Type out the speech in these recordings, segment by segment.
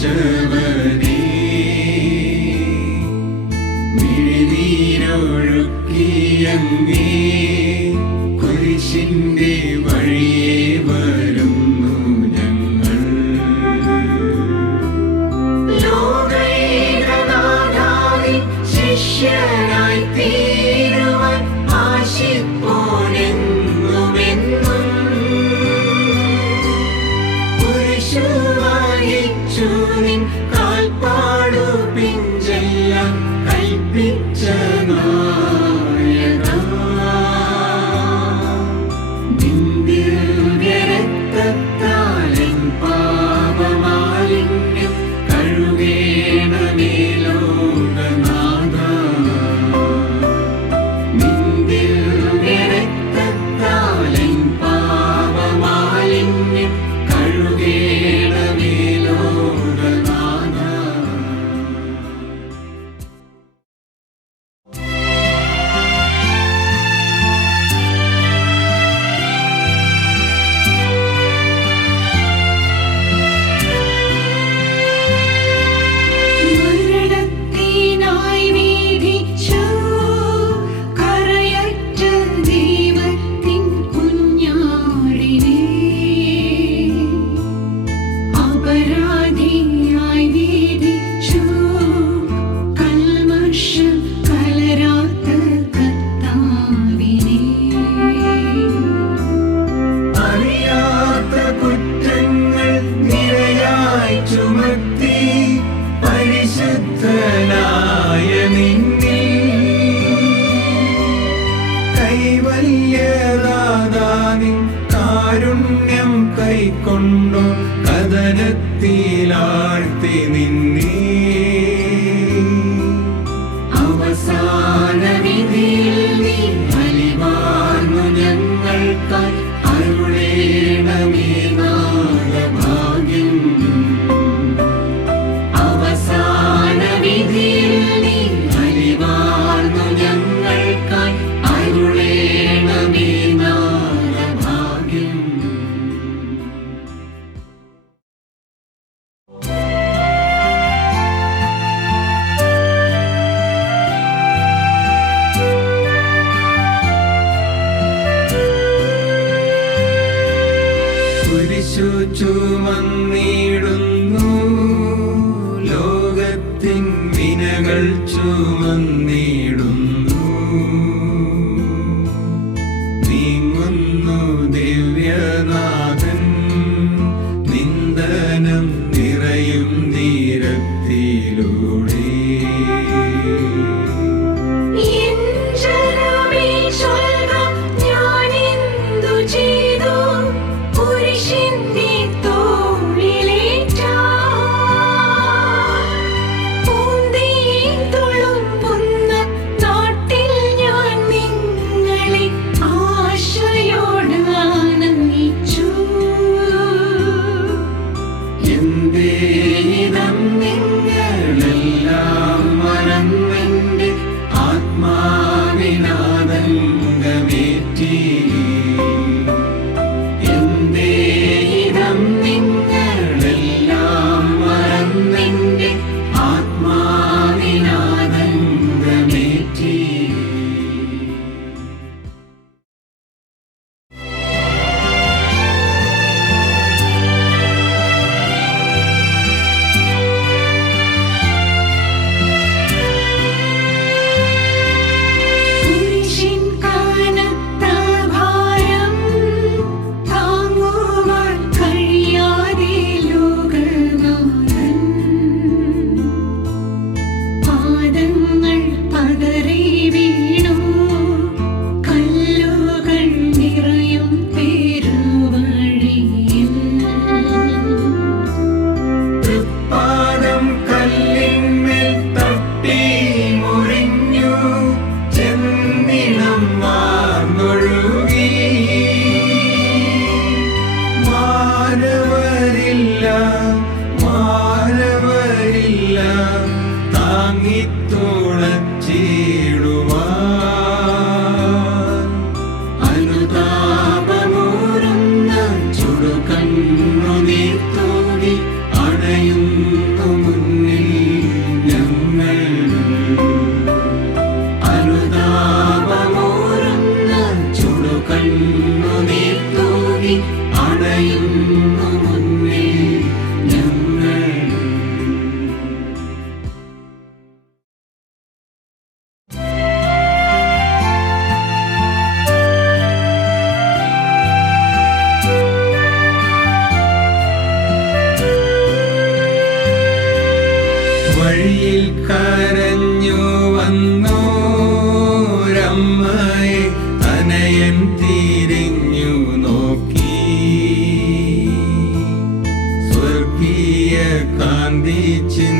tübü Amen. na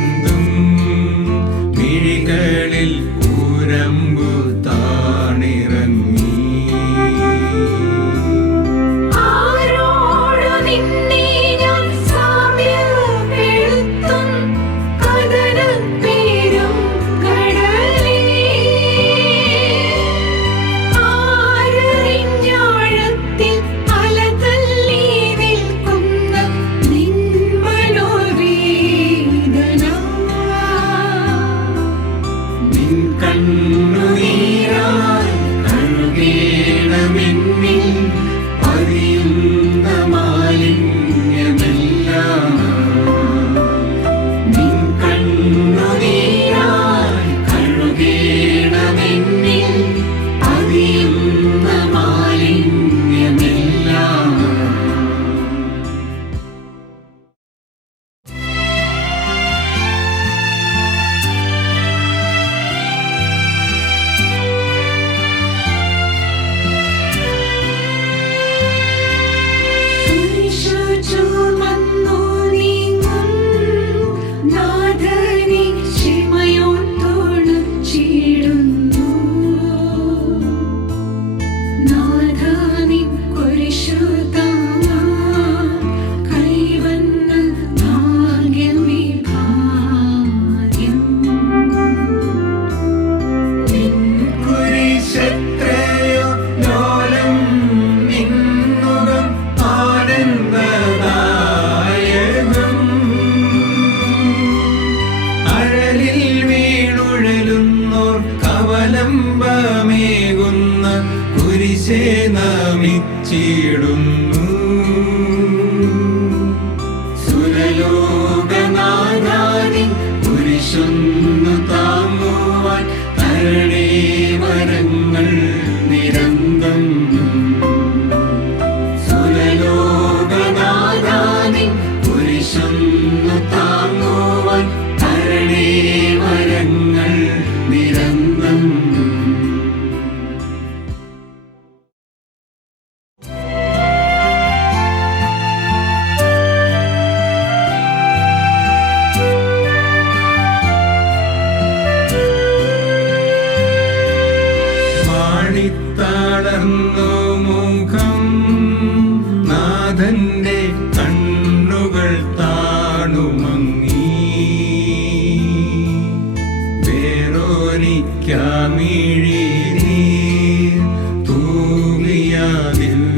mundo.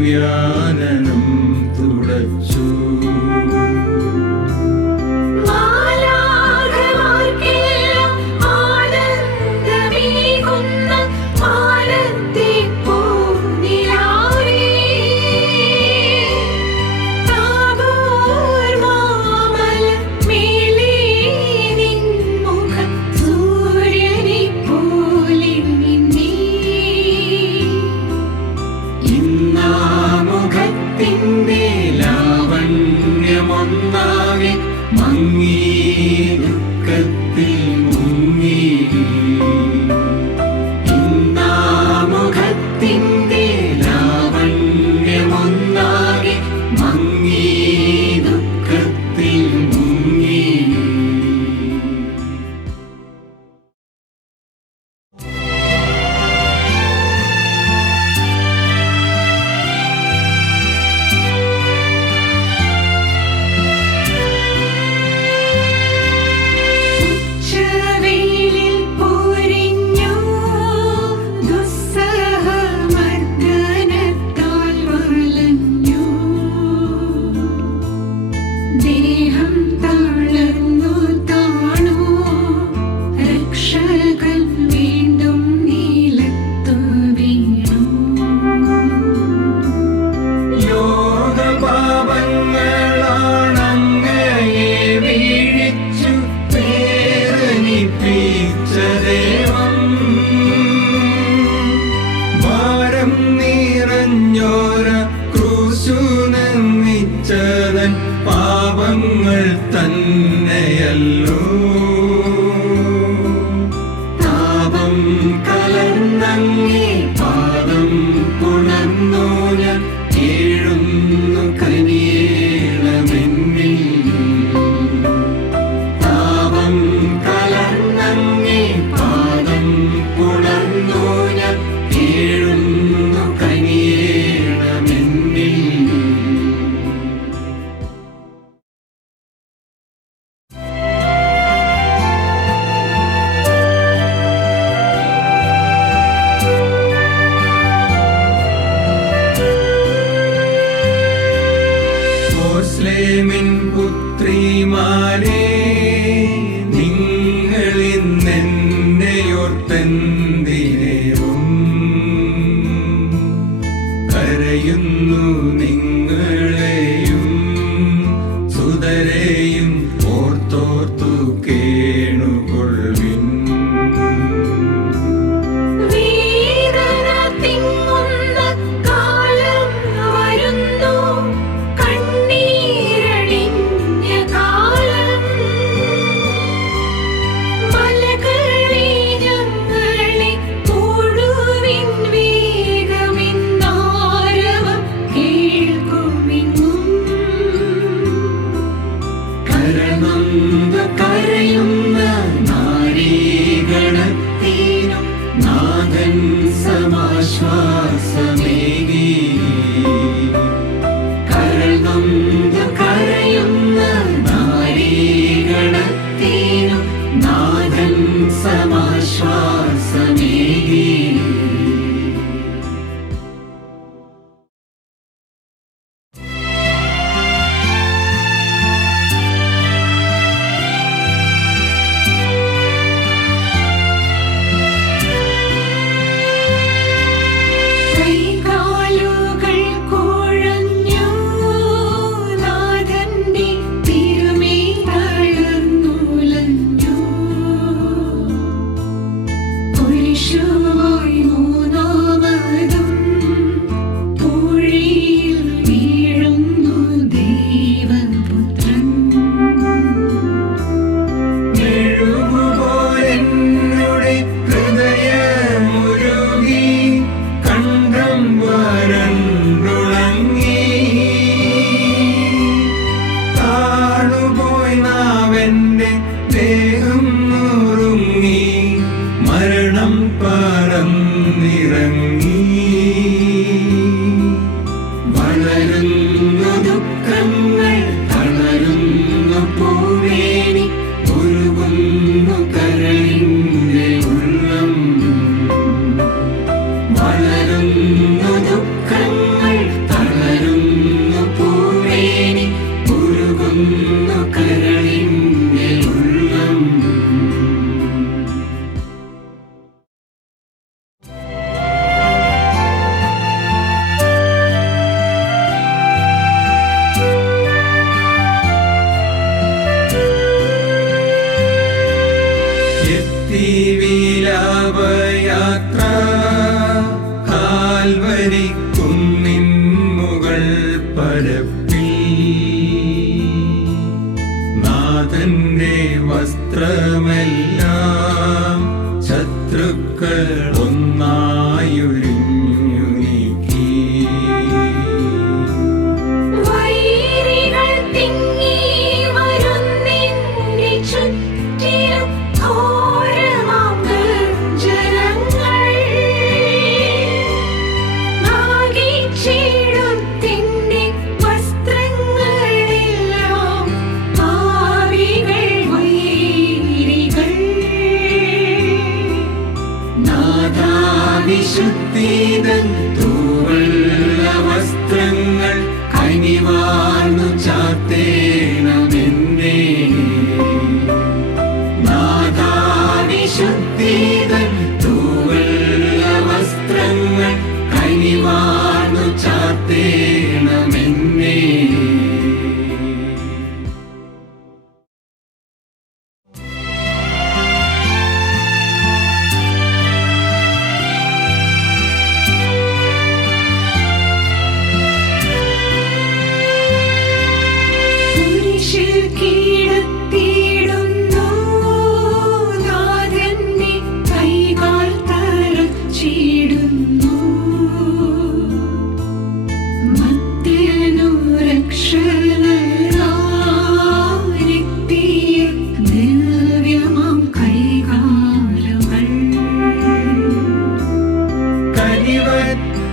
ദിവ്യാനനം തുടച്ചു. Ding, ding.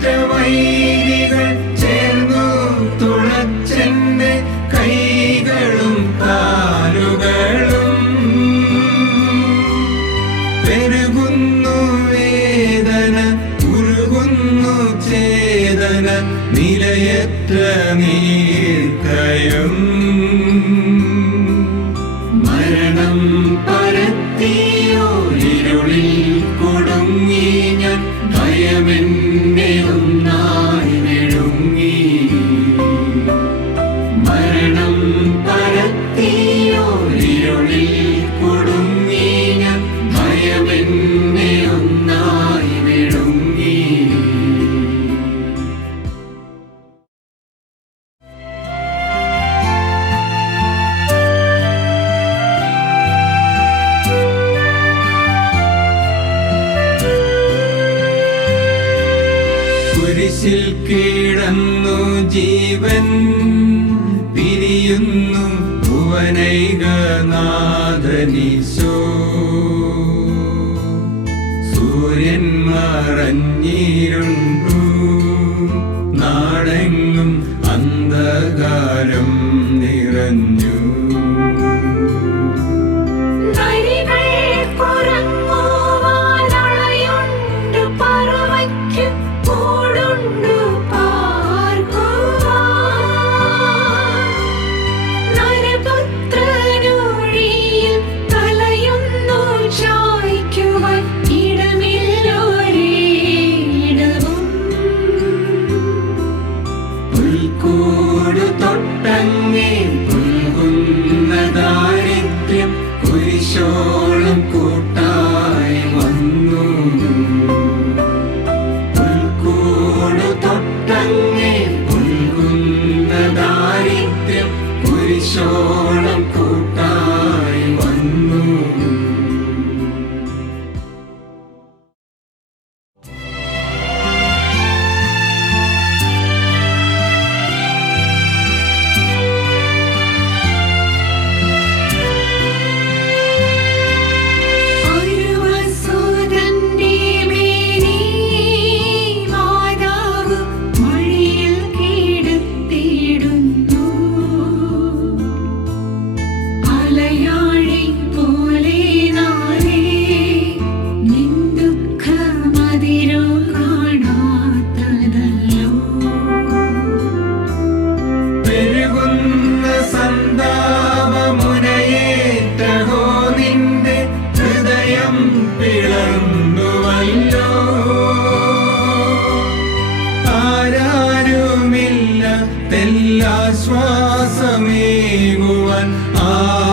തോറ്റ വൈരികൾ ചേർന്നു തുളച്ചെന്റെ കൈകളും കാലുകളും. പെരുകുന്നു വേദന ഉരുകുന്നു ചേതന നിലയത്ര നീ.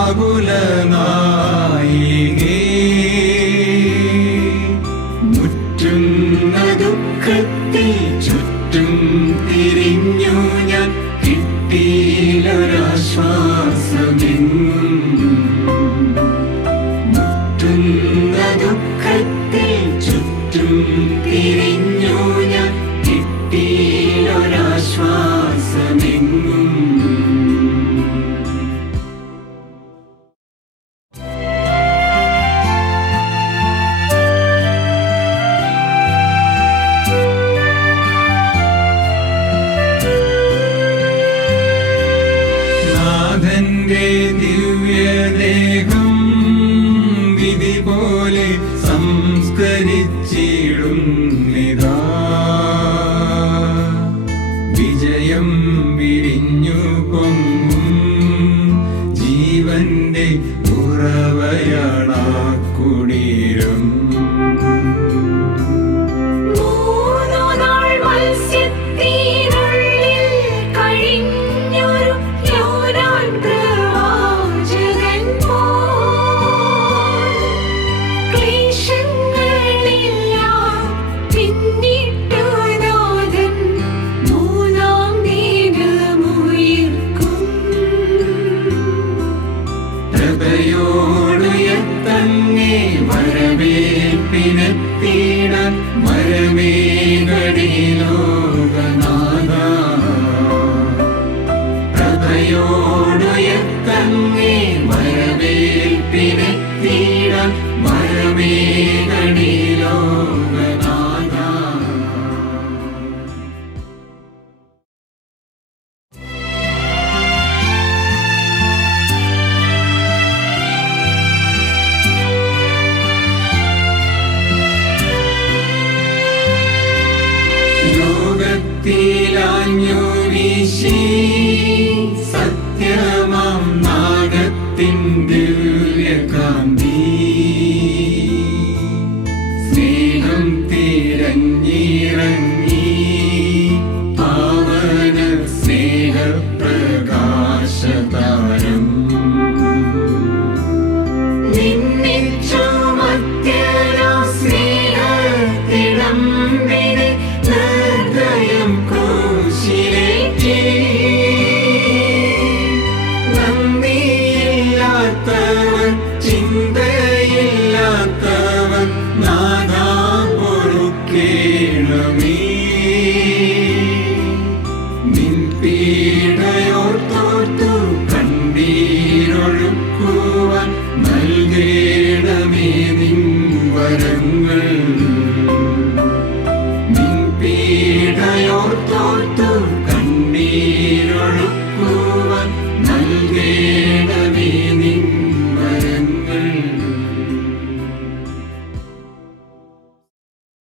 আগুলা